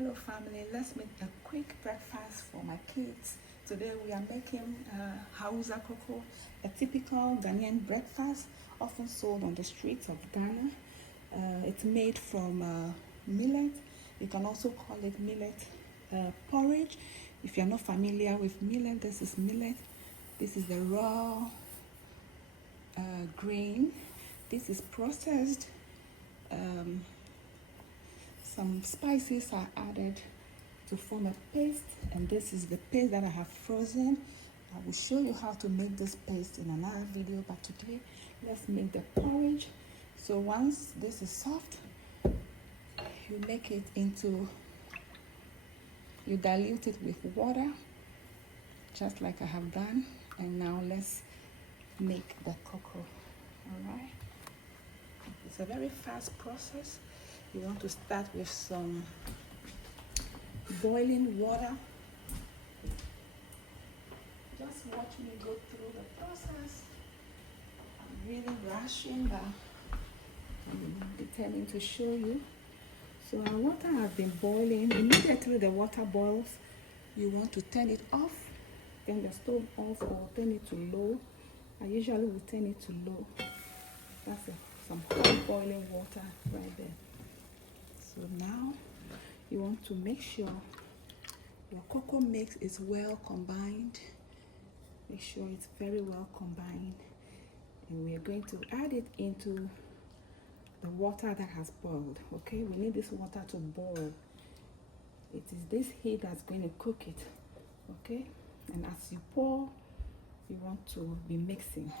Hello family, let's make a quick breakfast for my kids. Today we are making Hausa koko, a typical Ghanaian breakfast often sold on the streets of Ghana. It's made from millet. You can also call it millet porridge. If you're not familiar with millet, this is millet. This is the raw grain. This is processed. Some spices are added to form a paste, and this is the paste that I have frozen. I will show you how to make this paste in another video, but today let's make the porridge. So once this is soft, you make it into, you dilute it with water, just like I have done. And now let's make the koko. All right, it's a very fast process. You want to start with some boiling water. Just watch me go through the process. I'm really rushing, but I'm determined to show you. So our water has been boiling. Immediately the water boils, you want to turn it off, turn the stove off, or turn it to low. I usually will turn it to low. That's some hot boiling water right there. So now you want to make sure your cocoa mix is well combined. Make sure it's very well combined. And we are going to add it into the water that has boiled. Okay, we need this water to boil. It is this heat that's going to cook it. Okay, and as you pour, you want to be mixing.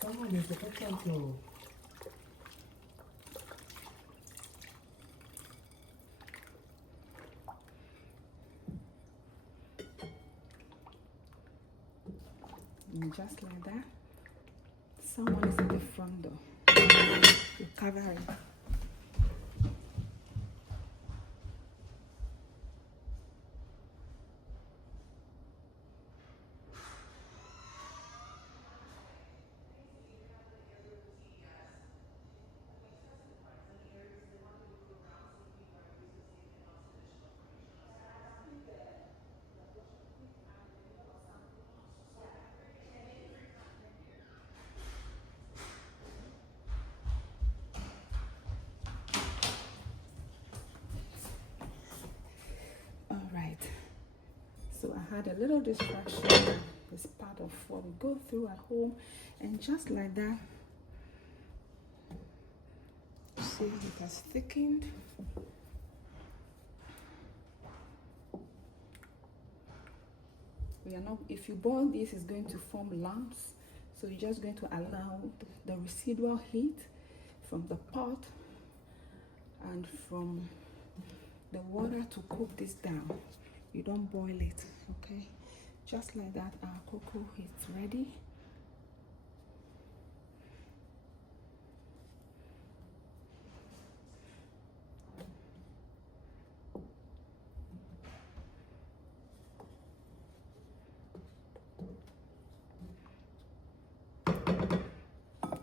Someone is the cocoa. And just like that, someone is at the front door. You cover it. All right. So I had a little distraction. It's part of what we go through at home, and just like that, see, it has thickened. We are not, if you boil this, it's going to form lumps. So you're just going to allow the residual heat from the pot and from the water to cook this down. You don't boil it, okay? Just like that, our cocoa is ready. I'm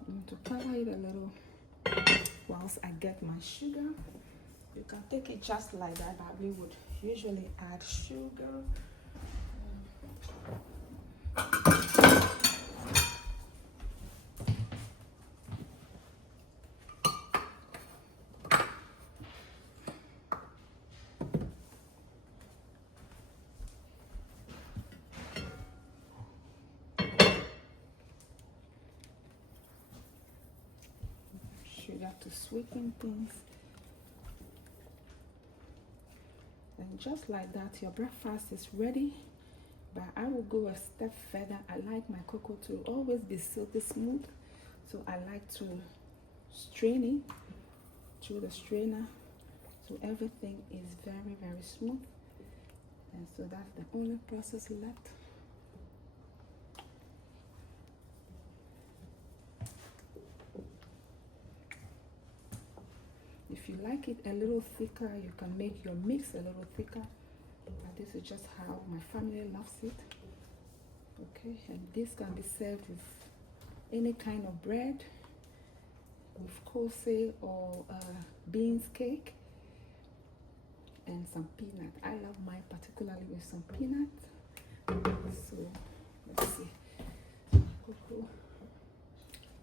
going to cover it a little whilst I get my sugar. You can take it just like that, but we would usually add sugar. Sugar to sweeten things. And just like that, your breakfast is ready. But I will go a step further. I like my cocoa to always be silky smooth, so I like to strain it through the strainer so everything is very, very smooth. And so that's the only process left. If you like it a little thicker, you can make your mix a little thicker. But this is just how my family loves it. Okay, and this can be served with any kind of bread. with kose or beans cake and some peanut. I love mine particularly with some peanut. So let's see. Cocoa,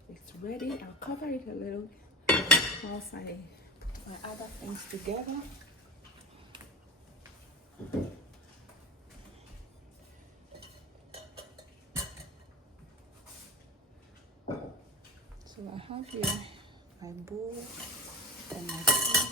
it's ready. I'll cover it a little whilst I put my other things together. So I have here my bowl and my spoon.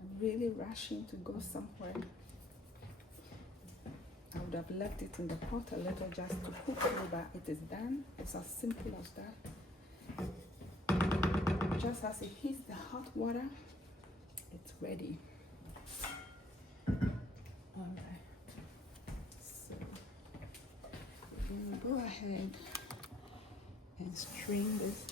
I'm really rushing to go somewhere. I would have left it in the pot a little just to cook it, but it is done. It's as simple as that. Just as it hits the hot water, it's ready. Alright. So we're going to go ahead and strain this.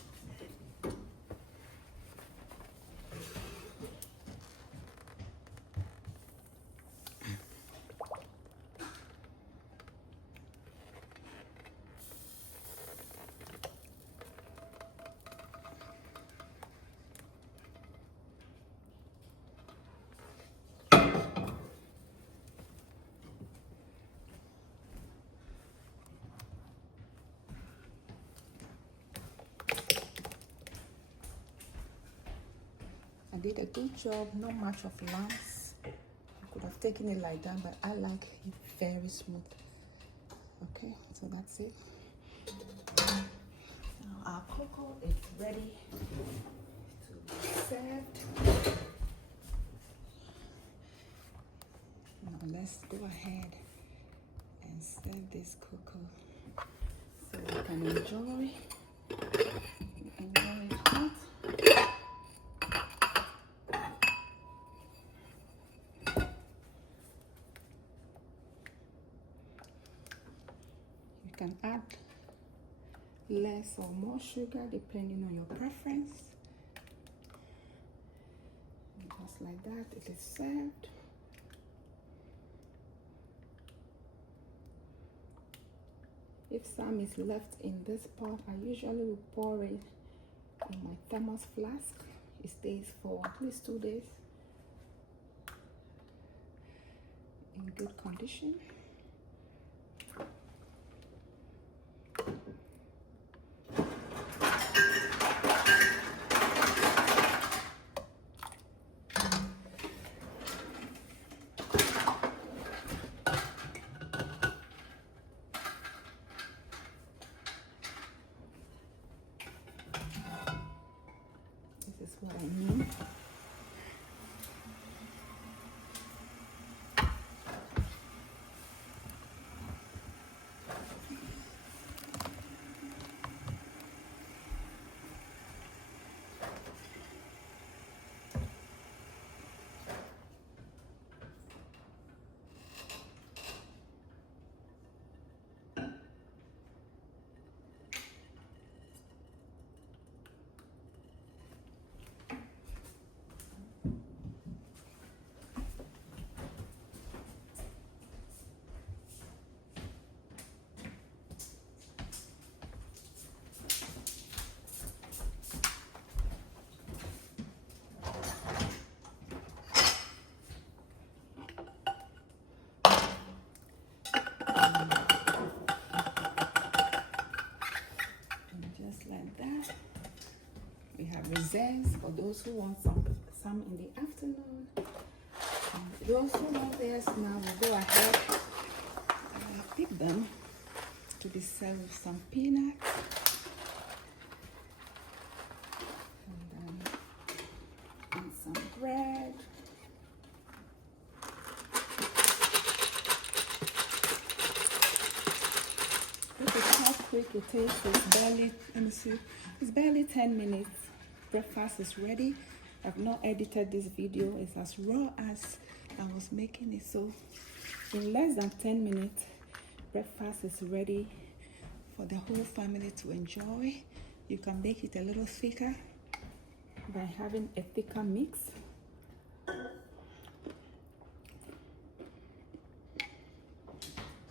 I did a good job, not much of lumps. I could have taken it like that, but I like it very smooth. Okay, so that's it. Now our cocoa is ready to be served. Now let's go ahead and serve this cocoa so we can enjoy it hot. You can add less or more sugar depending on your preference. And just like that, it is served. If some is left in this pot, I usually will pour it in my thermos flask. It stays for at least 2 days in good condition. This is what I mean. We have reserves for those who want some in the afternoon. And those who want theirs now will go ahead and pick them to be served with some peanuts. And some bread. This is how quick it takes. It's barely, let me see, it's barely 10 minutes. Breakfast is ready. I've not edited this video. It's as raw as I was making it. So in less than 10 minutes, breakfast is ready for the whole family to enjoy. You can make it a little thicker by having a thicker mix.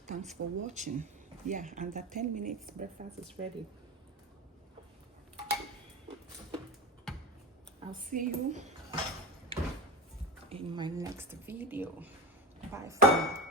Thanks for watching. Yeah, under 10 minutes, breakfast is ready. I'll see you in my next video. Bye for now.